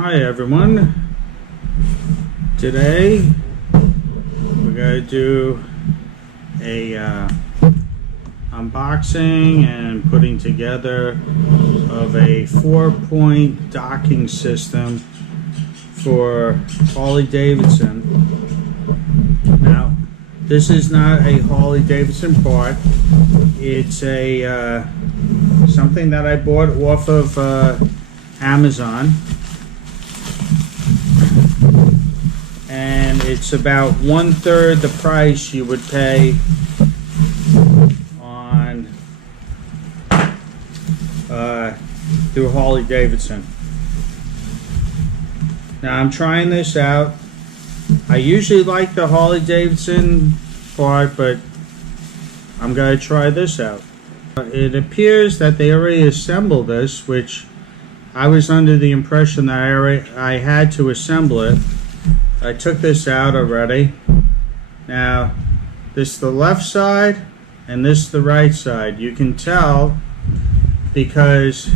Hi everyone. Today we're going to do a unboxing and putting together of a 4-point docking system for Harley Davidson. Now, this is not a Harley Davidson part. It's a something that I bought off of Amazon. And it's about 1/3 the price you would pay on through Harley Davidson. Now I'm trying this out. I usually like the Harley Davidson part, but I'm going to try this out. It appears that they already assembled this, which I was under the impression that I had to assemble it. I took this out already. Now, this is the left side and this is the right side. You can tell because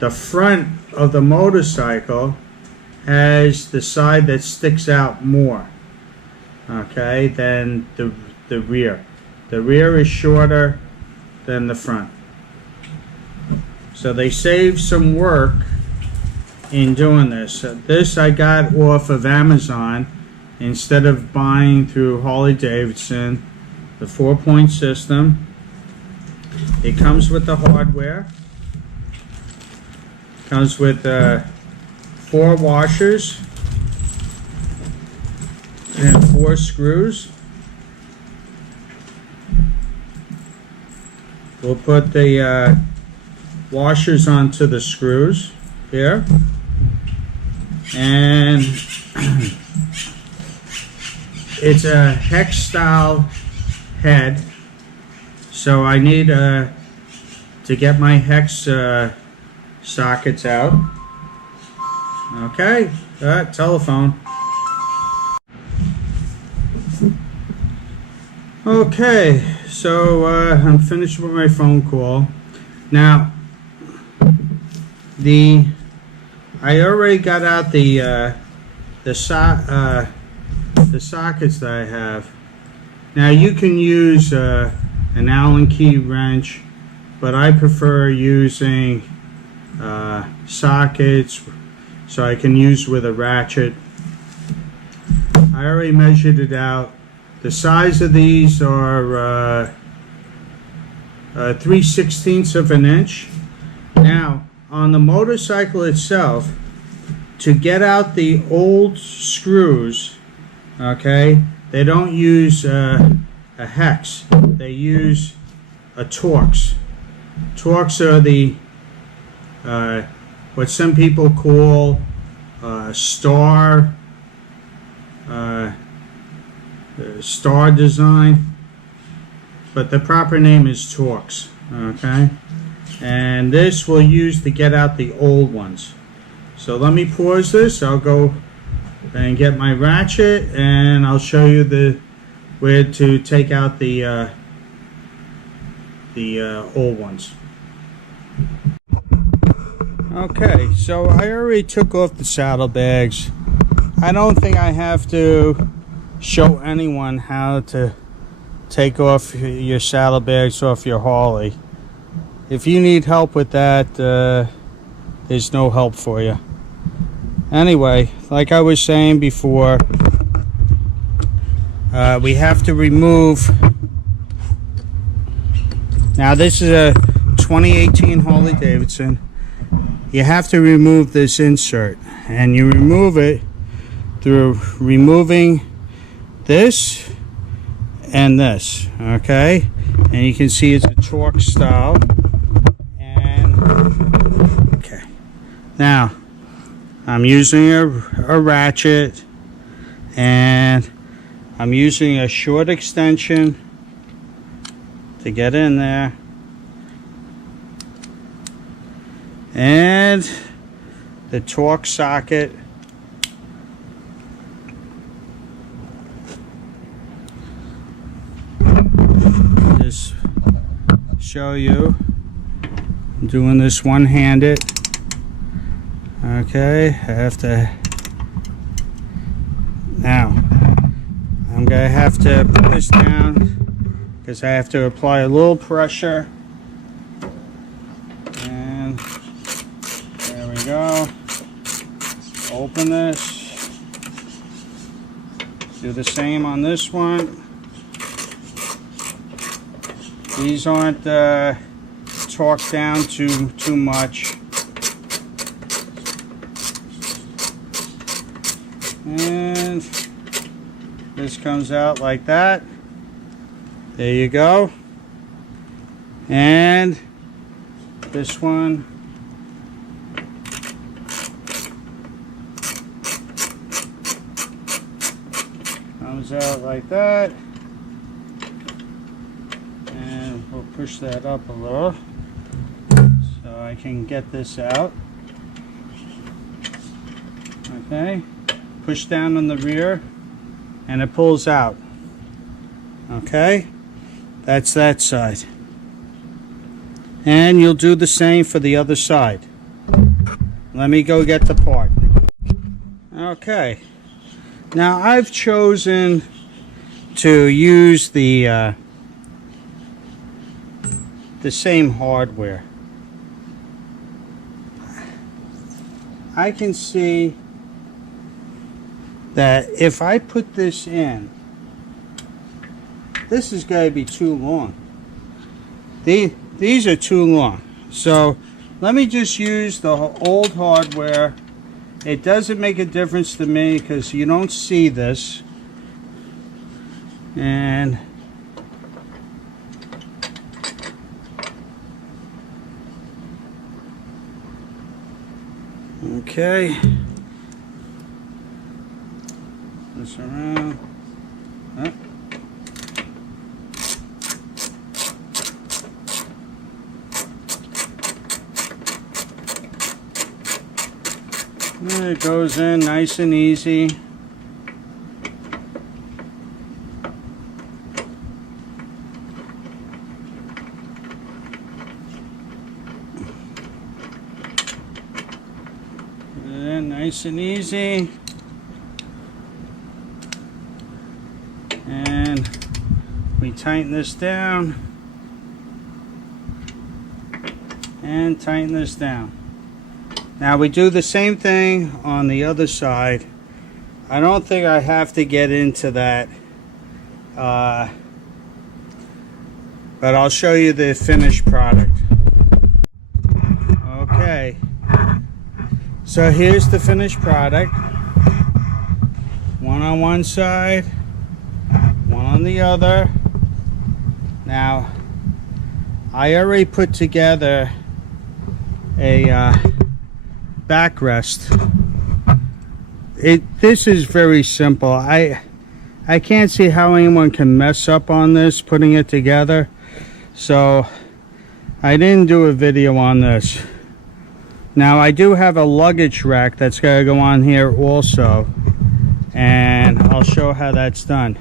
the front of the motorcycle has the side that sticks out more, okay, than the rear. The rear is shorter than the front. So they saved some work in doing this. This I got off of Amazon instead of buying through Harley Davidson. The 4-point system. It comes with the hardware. Comes with 4 washers and 4 screws. We'll put the washers onto the screws here, and it's a hex style head, so I need to get my hex sockets out. Okay, telephone. Okay, so I'm finished with my phone call. Now, I already got out the sockets that I have. Now you can use an Allen key wrench, but I prefer using sockets so I can use with a ratchet. I already measured it out. The size of these are 3/16 of an inch. Now, on the motorcycle itself, to get out the old screws, okay, they don't use a hex. They use a Torx. Torx are the what some people call star design, but the proper name is Torx. Okay, and this we'll use to get out the old ones. So let me pause this. I'll go and get my ratchet, and I'll show you where to take out the old ones. Okay, so I already took off the saddlebags. I don't think I have to show anyone how to take off your saddlebags off your Harley. If you need help with that, there's no help for you. Anyway, like I was saying before, we have to remove. Now this is a 2018 Harley Davidson. You have to remove this insert, and you remove it through removing this and this, okay? And you can see it's a Torx style. And okay, now I'm using a ratchet, and I'm using a short extension to get in there, and the Torx socket. Just show you, I'm doing this one-handed. Okay, I have to. Now, I'm going to have to put this down because I have to apply a little pressure. And there we go. Open this. Do the same on this one. These aren't torqued down too much. And this comes out like that. There you go. And this one comes out like that. And we'll push that up a little so I can get this out. Okay. Push down on the rear and it pulls out. Okay, that's that side. And you'll do the same for the other side. Let me go get the part. Okay, now I've chosen to use the same hardware. I can see that if I put this in, this is going to be too long. These are too long. So let me just use the old hardware. It doesn't make a difference to me because you don't see this. And okay. This around. Huh? And it goes in nice and easy. And nice and easy. And we tighten this down and tighten this down. Now we do the same thing on the other side. I don't think I have to get into that, but I'll show you the finished product. Okay, so here's the finished product. One on one side, one on the other. Now I already put together a backrest. This is very simple. I can't see how anyone can mess up on this putting it together, so I didn't do a video on this. Now I do have a luggage rack that's going to go on here also, and I'll show how that's done.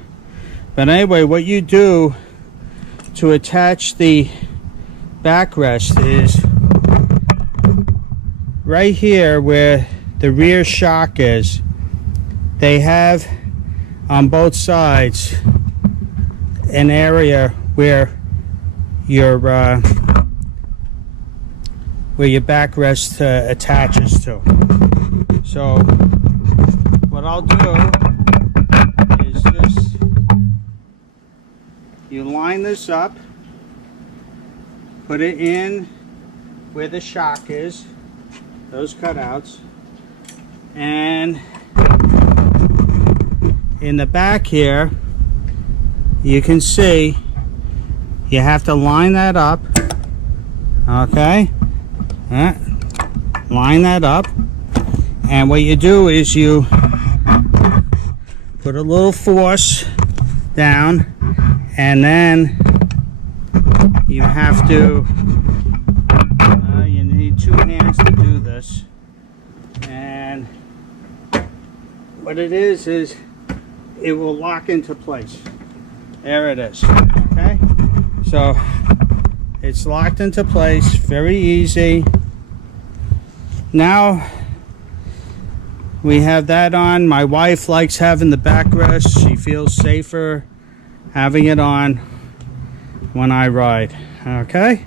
But anyway, what you do to attach the backrest is right here where the rear shock is. They have on both sides an area where your backrest attaches to. So what I'll do is just, you line this up, put it in where the shock is, those cutouts, and in the back here you can see you have to line that up. Okay, line that up, and what you do is you put a little force down, and then you have to you need two hands to do this. And what it is it will lock into place. There it is. Okay, so it's locked into place, very easy. Now We have that on. My wife likes having the backrest. She feels safer having it on when I ride. Okay?